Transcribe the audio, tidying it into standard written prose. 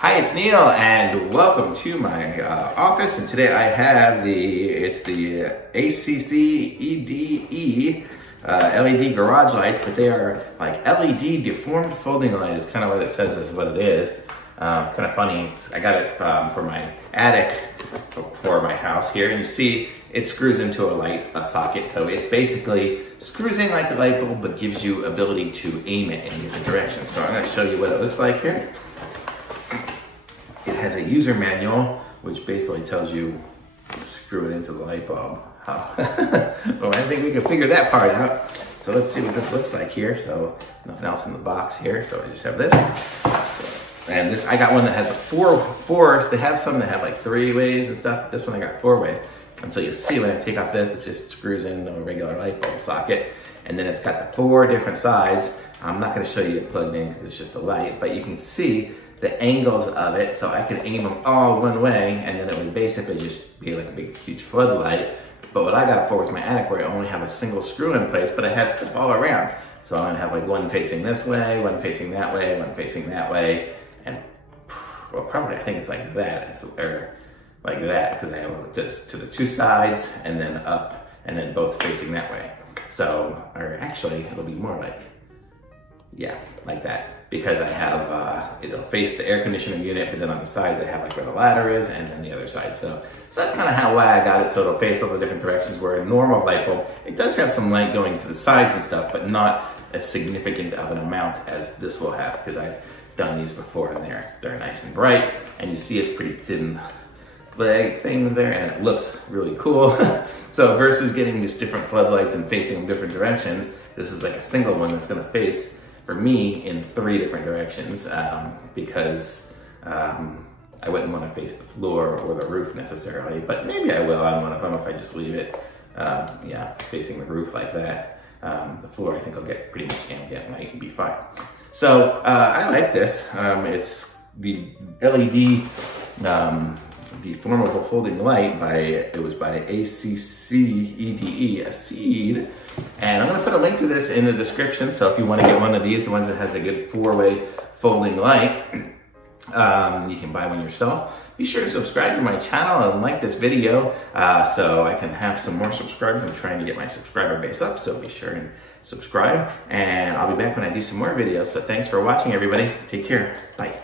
Hi, it's Neil, and welcome to my office. And today I have the Accede LED garage lights, but they are like LED deformed folding light. Is kind of what it says is what it is. It's kind of funny. I got it for my attic for my house here, and you see it screws into a socket. So it's basically screws in like a light bulb, but gives you ability to aim it in different directions. So I'm going to show you what it looks like here. It has a user manual, which basically tells you to screw it into the light bulb. Well, I think we can figure that part out. So let's see what this looks like here. So nothing else in the box here. So I just have this. And this, I got one that has four. They have some that have like 3 ways and stuff. This one I got 4 ways. And so you'll see when I take off this, it just screws in a regular light bulb socket. And then it's got the 4 different sides. I'm not going to show you it plugged in because it's just a light, but you can see the angles of it, so I could aim them all one way, and then it would basically just be like a big, huge floodlight. But what I got it for was my attic, where I only have a single screw in place, but I have stuff all around. So I'm gonna have like one facing this way, one facing that way, one facing that way, and well, probably I think it's like that, or like that, because I have this to the 2 sides, and then up, and then both facing that way. So, or actually, it'll be more like, yeah, like that. Because I have, it'll face the air conditioning unit, but then on the sides I have like where the ladder is, and then the other side. So that's kind of why I got it, so it'll face all the different directions, where a normal light bulb, it does have some light going to the sides and stuff, but not as significant of an amount as this will have, because I've done these before, and they're nice and bright, and you see it's pretty thin leg things there, and it looks really cool. So versus getting just different floodlights and facing them different directions, this is like a single one that's gonna face, for me, in 3 different directions, because I wouldn't want to face the floor or the roof necessarily, but maybe I will on one of them if I just leave it, yeah, facing the roof like that. The floor, I think, will get pretty much ambient light and be fine. So I like this. It's the LED Deformable folding light by Accede. And I'm gonna put a link to this in the description, so if you wanna get one of these, the ones that has a good 4-way folding light, you can buy one yourself. Be sure to subscribe to my channel and like this video, so I can have some more subscribers. I'm trying to get my subscriber base up, so be sure and subscribe. And I'll be back when I do some more videos. So thanks for watching, everybody. Take care, bye.